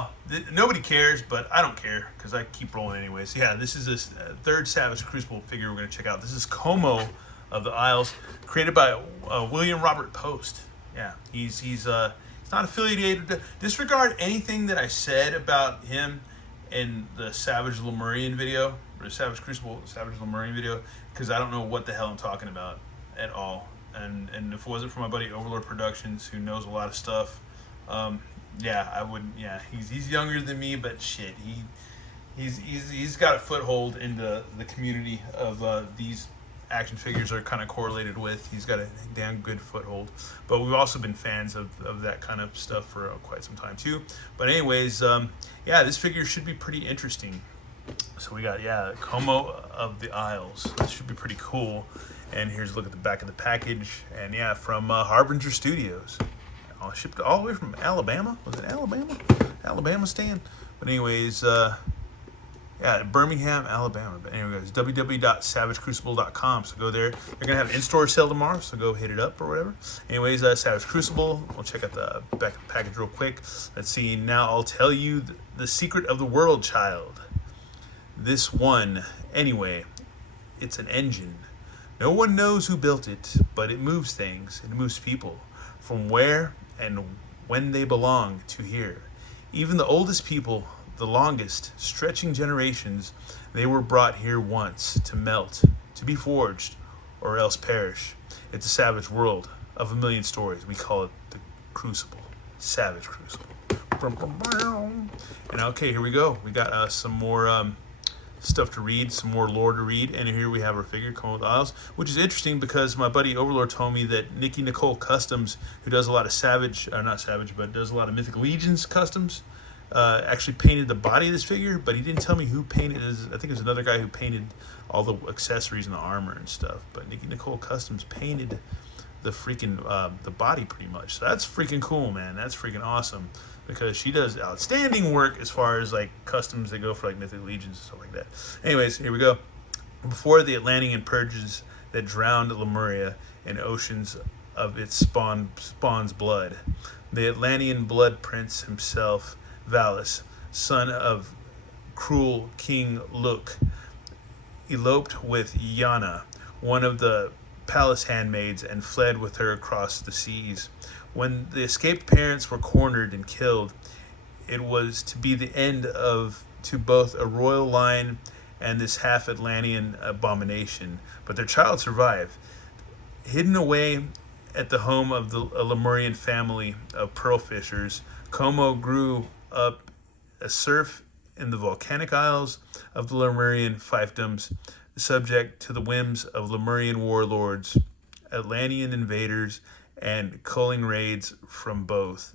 well, nobody cares, but I don't care because I keep rolling anyways. Yeah, this is a third Savage Crucible figure we're going to check out. This is Como of the Isles, created by William Robert Post. Yeah, he's not affiliated. Disregard anything that I said about him in the Savage Lemurian video, or the Savage Crucible Savage Lemurian video, because I don't know what the hell I'm talking about at all. And if it wasn't for my buddy Overlord Productions, who knows a lot of stuff, yeah, I wouldn't. Yeah, he's younger than me, but shit, he's got a foothold in the community of these action figures are kind of correlated with. He's got a damn good foothold. But we've also been fans of that kind of stuff for quite some time too. But anyways, yeah, this figure should be pretty interesting. So we got, yeah, Como of the Isles. This should be pretty cool. And here's a look at the back of the package. And yeah, from Harbinger Studios. Shipped all the way from Alabama. Was it Alabama? Alabama stand. But anyways, yeah, Birmingham, Alabama. But anyways, www.savagecrucible.com. So go there. They're going to have an in-store sale tomorrow, so go hit it up or whatever. Anyways, Savage Crucible. We'll check out the back of the package real quick. Let's see. Now I'll tell you the secret of the world, child. This one, anyway, it's an engine. No one knows who built it, but it moves things. It moves people from where and when they belong to here. Even the oldest people, the longest, stretching generations, they were brought here once to melt, to be forged, or else perish. It's a savage world of a million stories. We call it the Crucible. Savage Crucible. And okay, here we go. We got some more stuff to read, some more lore to read, and here we have our figure, Como of the Isles, which is interesting because my buddy Overlord told me that Nikki Nicole Customs, who does a lot of Savage, not Savage, but does a lot of Mythic Legions customs, actually painted the body of this figure, but he didn't tell me who painted it. I think it was another guy who painted all the accessories and the armor and stuff, but Nikki Nicole Customs painted the freaking, the body pretty much. So that's freaking cool, man. That's freaking awesome. Because she does outstanding work as far as like customs that go for like Mythic Legions and stuff like that. Anyways, here we go. Before the Atlantean purges that drowned Lemuria in oceans of its spawn's blood, the Atlantean blood prince himself, Valus, son of cruel King Luk, eloped with Yana, one of the palace handmaids, and fled with her across the seas. When the escaped parents were cornered and killed, it was to be the end to both a royal line and this half-Atlantean abomination. But their child survived. Hidden away at the home of a Lemurian family of pearl fishers, Como grew up a serf in the volcanic isles of the Lemurian fiefdoms, subject to the whims of Lemurian warlords, Atlantean invaders, and culling raids from both.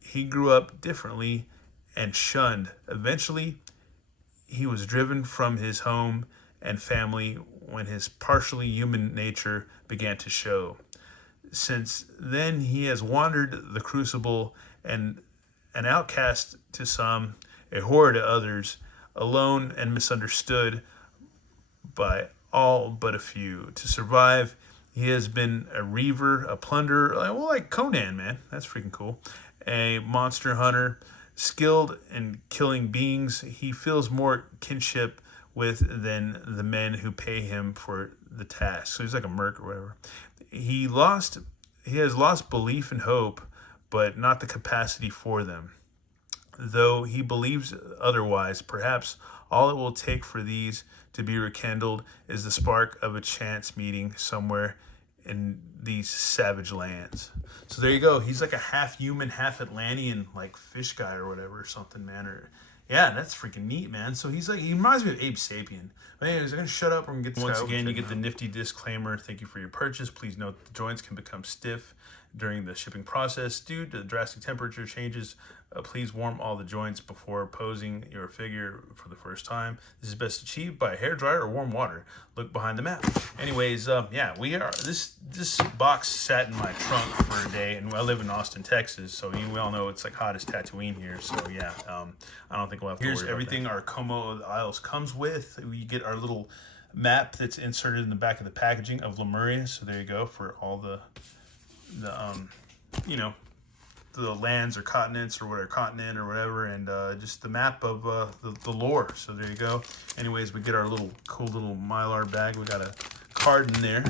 He grew up differently and shunned. Eventually, he was driven from his home and family when his partially human nature began to show. Since then, he has wandered the Crucible, and an outcast to some, a horror to others, alone and misunderstood by all but a few. To survive, he has been a reaver, a plunderer, well, like Conan, man. That's freaking cool. A monster hunter, skilled in killing beings he feels more kinship with than the men who pay him for the task. So he's like a merc or whatever. He has lost belief and hope, but not the capacity for them. Though he believes otherwise, perhaps all it will take for these to be rekindled is the spark of a chance meeting somewhere in these savage lands. So there you go. He's like a half human, half Atlantean, like fish guy or whatever, or something, man. Or yeah, that's freaking neat, man. So he's like, he reminds me of Abe Sapien. But anyways, I'm gonna shut up and get this. Once again, you get the nifty disclaimer. Thank you for your purchase. Please note the joints can become stiff during the shipping process due to drastic temperature changes. Please warm all the joints before posing your figure for the first time. This is best achieved by a hairdryer or warm water. Look behind the map. Anyways, yeah, this box sat in my trunk for a day, and I live in Austin, Texas, so we all know it's like hot as Tatooine here. So yeah, I don't think we'll have to worry about that. Here's everything our Como of the Isles comes with. We get our little map that's inserted in the back of the packaging of Lemuria. So there you go for all the you know, the lands or continents or whatever, continent or whatever, and just the map of the lore. So there you go. Anyways, we get our cool little Mylar bag. We got a card in there,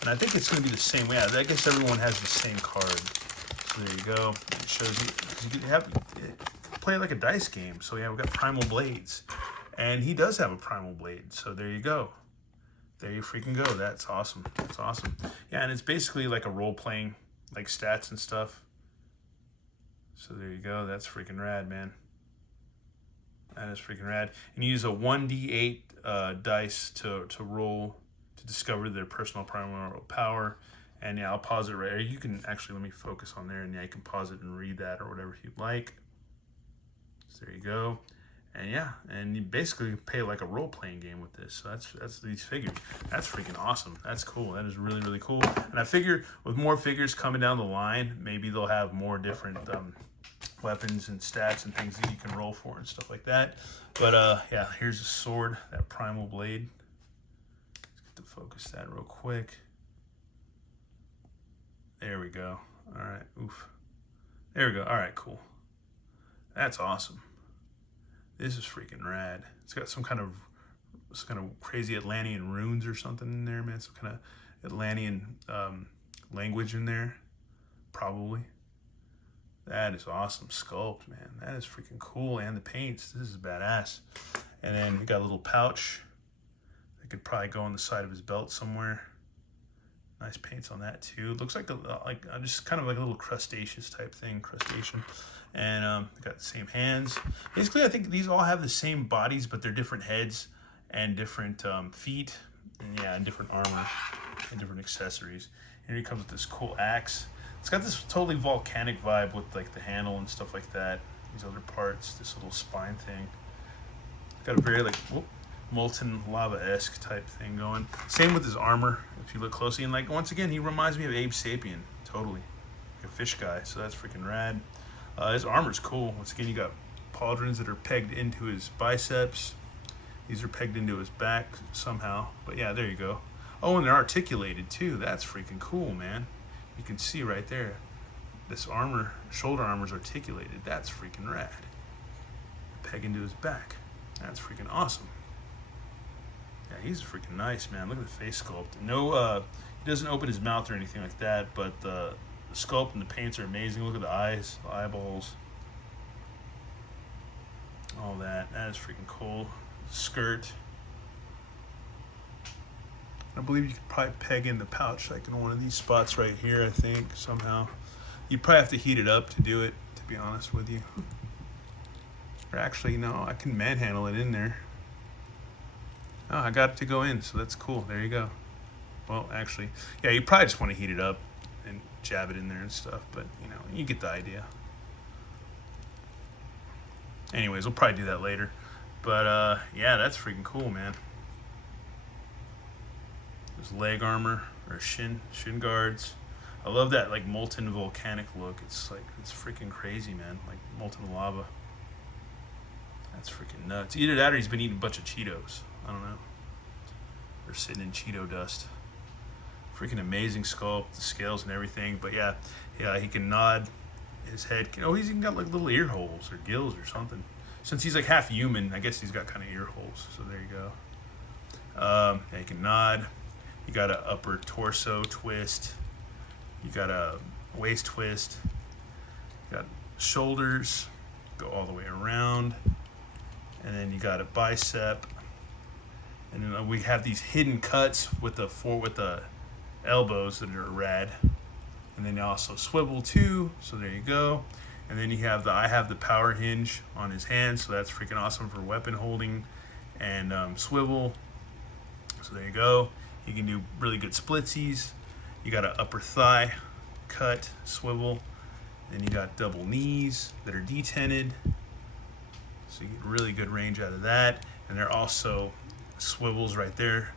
and I think it's going to be the same. Yeah, I guess everyone has the same card. So there you go. It shows you can play it like a dice game. So yeah, we got Primal Blades, and he does have a Primal Blade. So there you go. There you freaking go. That's awesome. That's awesome. Yeah, and it's basically like a role-playing, like stats and stuff. So there you go. That's freaking rad, man. That is freaking rad. And you use a 1d8 dice to roll to discover their personal primal power. And yeah, I'll pause it right here. You can actually, let me focus on there, and yeah, you can pause it and read that or whatever you'd like. So there you go. And yeah, and you basically play like a role-playing game with this. So that's these figures. That's freaking awesome. That's cool. That is really, really cool. And I figure with more figures coming down the line, maybe they'll have more different weapons and stats and things that you can roll for and stuff like that. But yeah, here's a sword, that Primal Blade. Let's get to focus that real quick. There we go. All right. Oof. There we go. All right, cool. That's awesome. This is freaking rad. It's got some kind of crazy Atlantean runes or something in there, man. Some kind of Atlantean language in there, probably. That is awesome sculpt, man. That is freaking cool. And the paints, this is badass. And then you got a little pouch that could probably go on the side of his belt somewhere. Nice paints on that too. Looks like just kind of like a little crustaceous type thing, crustacean. And got the same hands. Basically, I think these all have the same bodies, but they're different heads and different feet, and yeah, and different armor and different accessories. Here he comes with this cool axe. It's got this totally volcanic vibe with like the handle and stuff like that. These other parts, this little spine thing. Got a very like molten lava-esque type thing going. Same with his armor, if you look closely. And like once again, he reminds me of Abe Sapien, totally. Like a fish guy, so that's freaking rad. His armor's cool. Once again, you got pauldrons that are pegged into his biceps. These are pegged into his back somehow. But yeah, there you go. Oh, and they're articulated too. That's freaking cool, man. You can see right there. This armor, shoulder armor's articulated. That's freaking rad. Peg into his back. That's freaking awesome. Yeah, he's freaking nice, man. Look at the face sculpt. No, he doesn't open his mouth or anything like that, but the sculpt and the paints are amazing. Look at the eyes, the eyeballs, all that. That is freaking cool. Skirt. I believe you could probably peg in the pouch like in one of these spots right here, I think, somehow. You'd probably have to heat it up to do it, to be honest with you. Or actually, no, I can manhandle it in there. Oh, I got it to go in, so that's cool. There you go. Well, actually, yeah, you probably just want to heat it up and jab it in there and stuff, but you know, you get the idea. Anyways, we'll probably do that later. But yeah, that's freaking cool, man. There's leg armor or shin guards. I love that like molten volcanic look. It's freaking crazy, man. Like molten lava. That's freaking nuts. Either that or he's been eating a bunch of Cheetos. I don't know. They're sitting in Cheeto dust. Freaking amazing sculpt, the scales and everything. But yeah, he can nod his head. Oh, he's even got like little ear holes or gills or something. Since he's like half human, I guess he's got kind of ear holes. So there you go. Yeah, he can nod. You got an upper torso twist. You got a waist twist. You got shoulders, go all the way around. And then you got a bicep. And then we have these hidden cuts with the elbows that are rad. And then you also swivel too, so there you go. And then you have I have the power hinge on his hand, so that's freaking awesome for weapon holding and swivel. So there you go. You can do really good splitsies. You got an upper thigh cut, swivel. Then you got double knees that are detented. So you get really good range out of that. And there are also swivels right there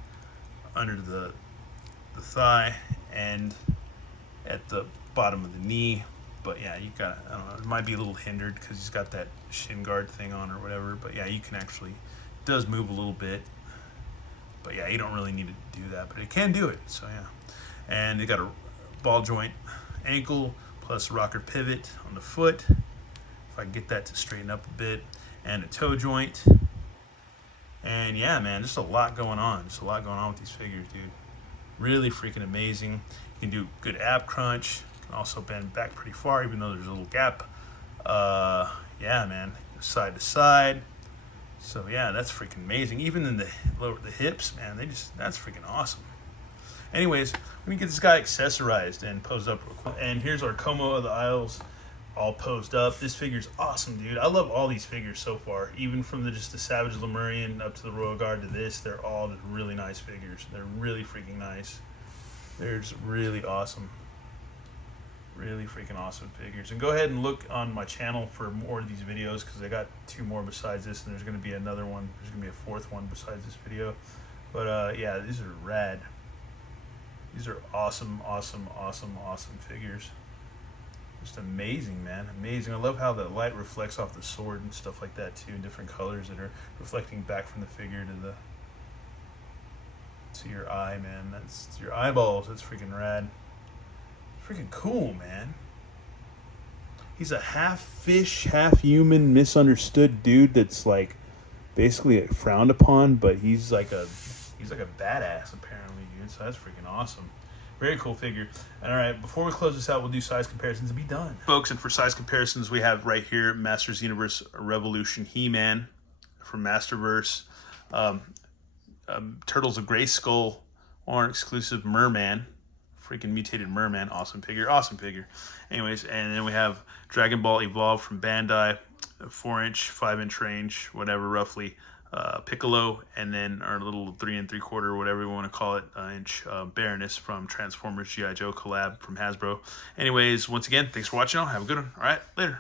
under the thigh and at the bottom of the knee. But yeah, you got, I don't know, it might be a little hindered because he's got that shin guard thing on or whatever. But yeah, you can actually, it does move a little bit. But yeah, you don't really need to do that, but it can do it. So yeah. And they got a ball joint ankle, plus rocker pivot on the foot. If I can get that to straighten up a bit, and a toe joint. And yeah, man, just a lot going on. Just a lot going on with these figures, dude. Really freaking amazing. You can do good ab crunch. You can also bend back pretty far, even though there's a little gap. Yeah, man, side to side. So yeah, that's freaking amazing. Even in the hips, man, that's freaking awesome. Anyways, let me get this guy accessorized and posed up real quick. And here's our Como of the Isles, all posed up. This figure's awesome, dude. I love all these figures so far. Even from just the Savage Lemurian up to the Royal Guard to this, they're all just really nice figures. They're really freaking nice. They're just really awesome. Really freaking awesome figures. And go ahead and look on my channel for more of these videos, because I got 2 more besides this, and there's going to be another one. There's going to be a 4th one besides this video. But yeah, these are rad. These are awesome, awesome, awesome, awesome figures. Just amazing, man. Amazing. I love how the light reflects off the sword and stuff like that too, in different colors that are reflecting back from the figure to your eye, man. That's your eyeballs. That's freaking rad. Freaking cool, man. He's a half fish, half human, misunderstood dude that's like basically frowned upon, but he's like a badass apparently, dude. So that's freaking awesome. Very cool figure. And all right, before we close this out, we'll do size comparisons and be done, folks. And for size comparisons, we have right here Masters Universe Revolution He-Man from Masterverse, Turtles of Grayskull, Warren exclusive Merman, freaking mutated Merman, awesome figure, awesome figure. Anyways, and then we have Dragon Ball Evolved from Bandai, 4-inch, 5-inch range, whatever, roughly. Piccolo, and then our little 3 3/4, whatever we want to call it, inch Baroness from Transformers G.I. Joe collab from Hasbro. Anyways, once again, thanks for watching. Have a good one. All right, later.